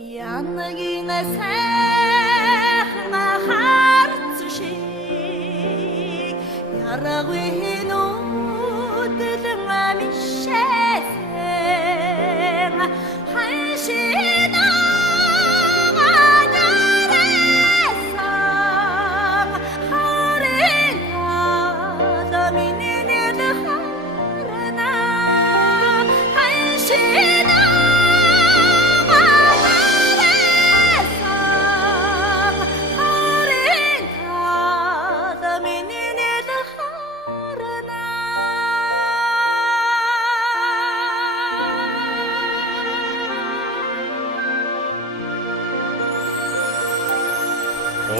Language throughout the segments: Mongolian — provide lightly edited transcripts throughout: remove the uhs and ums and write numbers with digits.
Янгийн сайхан харц шиг яраггүй нүдэн амишсэн ханшина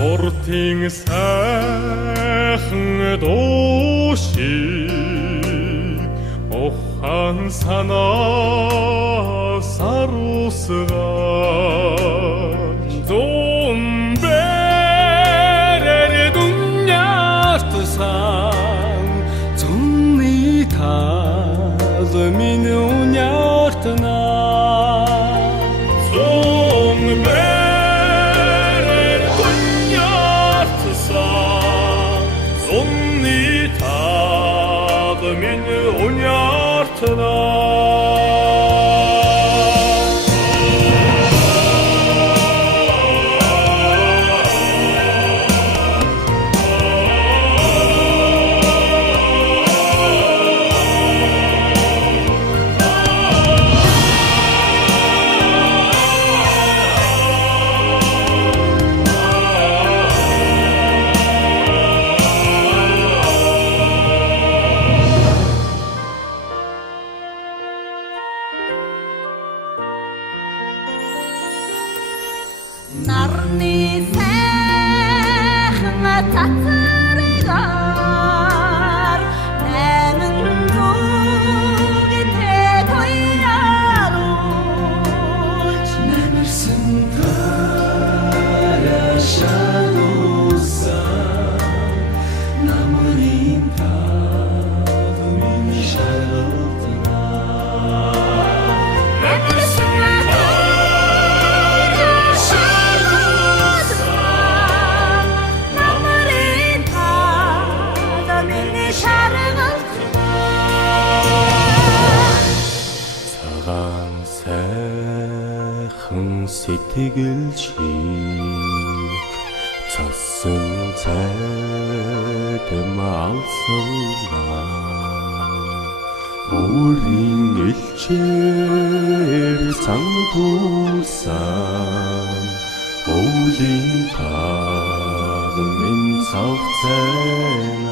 Ортын сайхан душиг ухаан санаа сарусгаж зун берэр дүняртсан зунны тал минь уняртна нарны сайхан цацрыгаар найман зүгтээ тояруулж намирсан тарашанусан намрын тавын шалгалтна цагаан сайхан сэтгэл шиг цасан цайдам алсавна өөрийн элчээр цан тусан өвлийн тал минь цавцайна